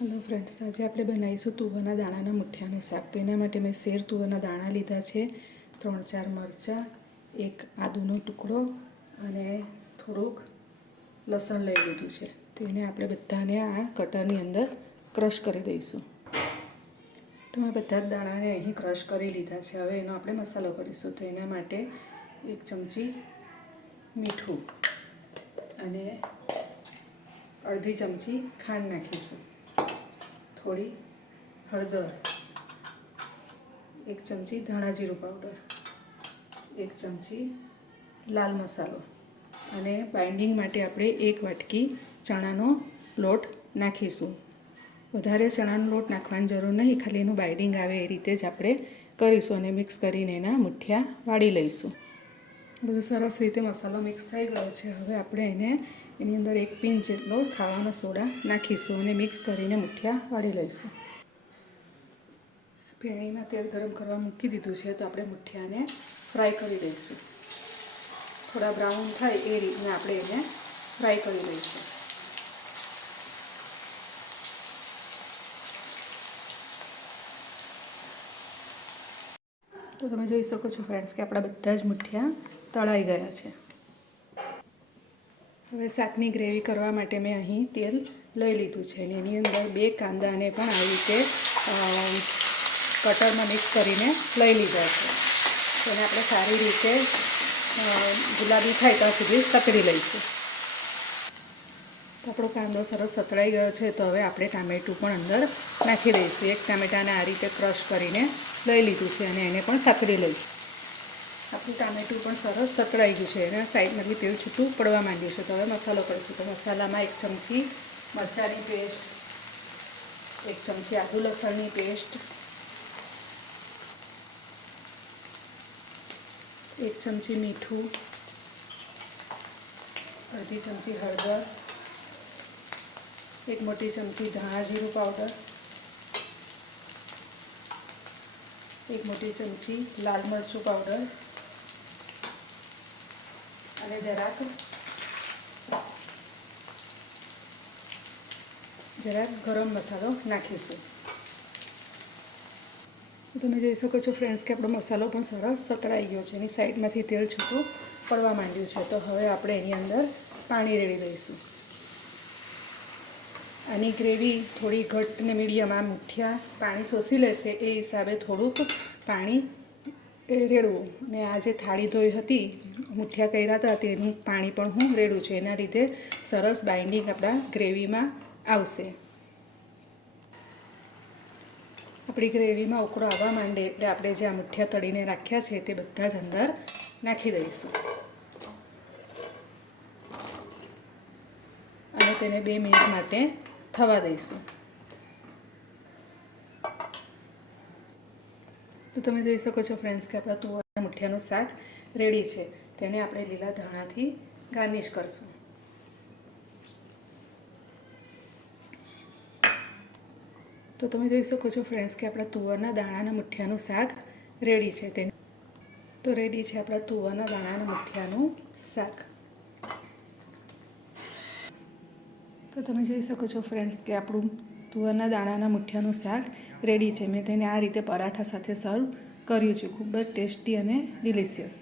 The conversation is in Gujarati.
હેલો ફ્રેન્ડ્સ, આજે આપણે બનાવીશું તુવરના દાણાના મુઠિયાનું શાક. તો એના માટે મેં શેર તુવરના દાણા લીધા છે, 3-4 મરચાં, એક આદુનો ટુકડો અને થોડુંક લસણ લઈ લીધું છે. તેને આપણે બધાને આ કટરની અંદર ક્રશ કરી દઈશું. તો મેં બધા જ દાણાને અહીં ક્રશ કરી લીધા છે. હવે એનો આપણે મસાલો કરીશું. તો એના માટે 1 ચમચી મીઠું અને અડધી ચમચી ખાંડ નાખીશું, થોડી હળદર, 1 ચમચી ધાણા જીરું પાવડર, 1 ચમચી લાલ મસાલો અને બાઇન્ડિંગ માટે આપણે 1 વાટકી ચણાનો લોટ નાખીશું. વધારે ચણાનો લોટ નાખવાની જરૂર નહીં, ખાલી એનું બાઇન્ડિંગ આવે એ રીતે જ આપણે કરીશું અને મિક્સ કરીને એના મુઠિયા વાળી લઈશું. બધું સરસ રીતે મસાલો મિક્સ થઈ ગયો છે. હવે આપણે એની અંદર 1 પિંચ જેટલો ખાવાનો સોડા નાખીશું અને મિક્સ કરીને મુઠિયા વાળી લઈશું. પેણીમાં તેલ ગરમ કરવા મૂકી દીધું છે, તો આપણે મુઠિયાને ફ્રાય કરી દઈશું. થોડા બ્રાઉન થાય એ રીતના આપણે એને ફ્રાય કરી લઈશું. તો તમે જોઈ શકો છો ફ્રેન્ડ્સ કે આપણા બધા જ મુઠિયા તળાઈ ગયા છે. હવે શાકની ગ્રેવી કરવા માટે મેં અહીં તેલ લઈ લીધું છે અને એની અંદર 2 કાંદાને પણ આવી રીતે કટરમાં મિક્સ કરીને લઈ લીધા છે. તેને આપણે સારી રીતે ગુલાબી થાય ત્યાં સુધી સતળી લઈશું. તો આપણો કાંદો સરસ સતળાઈ ગયો છે. તો હવે આપણે ટામેટું પણ અંદર નાખી દઈશું. 1 ટામેટાને આ રીતે ક્રશ કરીને લઈ લીધું છે અને એને પણ સતળી લઈશું. આપણું ટામેટું પણ સરસ સતળાઈ ગયું છે અને સાઈડમાંથી તેલ છૂટું પડવા માંડ્યું છે. તો હવે મસાલો કરીશું. તો મસાલામાં 1 ચમચી મરચાંની પેસ્ટ, 1 ચમચી આદુ લસણની પેસ્ટ, 1 ચમચી મીઠું, અડધી ચમચી હળદર, 1 મોટી ચમચી ધાણા જીરું પાવડર, 1 મોટી ચમચી લાલ મરચું પાવડર અને જરાક ગરમ મસાલો નાખીશું. તમે જોઈ શકો છો ફ્રેન્ડ્સ કે આપણો મસાલો પણ સરસ સતળાઈ ગયો છે. એની સાઈડમાંથી તેલ છૂટું પડવા માંડ્યું છે. તો હવે આપણે એની અંદર પાણી રેડી દઈશું. આની ગ્રેવી થોડી ઘટ્ટ ને મીડિયમ, આ મુઠિયા પાણી શોષી લેશે એ હિસાબે થોડુંક પાણી રેડવું. અને આ જે થાળી ધોઈ હતી, મુઠિયા કર્યા હતા તેનું પાણી પણ હું રેડું છું. એના લીધે સરસ બાઇન્ડિંગ આપણા ગ્રેવીમાં આવશે. આપણી ગ્રેવીમાં ઉકળો આવવા માંડે એટલે આપણે જે આ મુઠિયા તળીને રાખ્યા છે તે બધા જ અંદર નાખી દઈશું અને તેને 2 મિનિટ માટે થવા દઈશું. તો તમે જોઈ શકો છો ફ્રેન્ડ્સ કે આપણા તુવરના મુઠિયાનું શાક રેડી છે. તેને આપણે લીલા ધાણાથી ગાર્નિશ કરીશું. તો તમે જોઈ શકો છો ફ્રેન્ડ્સ કે આપણા તુવરના દાણાના મુઠિયાનું શાક રેડી છે. તો રેડી છે આપણા તુવરના દાણાના મુઠિયાનું શાક. તો તમે જોઈ શકો છો ફ્રેન્ડ્સ કે આપણું તુવરના દાણાના મુઠિયાનું શાક રેડી છે. મેં તેને આ રીતે પરાઠા સાથે સર્વ કર્યું છે. ખૂબ જ ટેસ્ટી અને ડિલિશિયસ.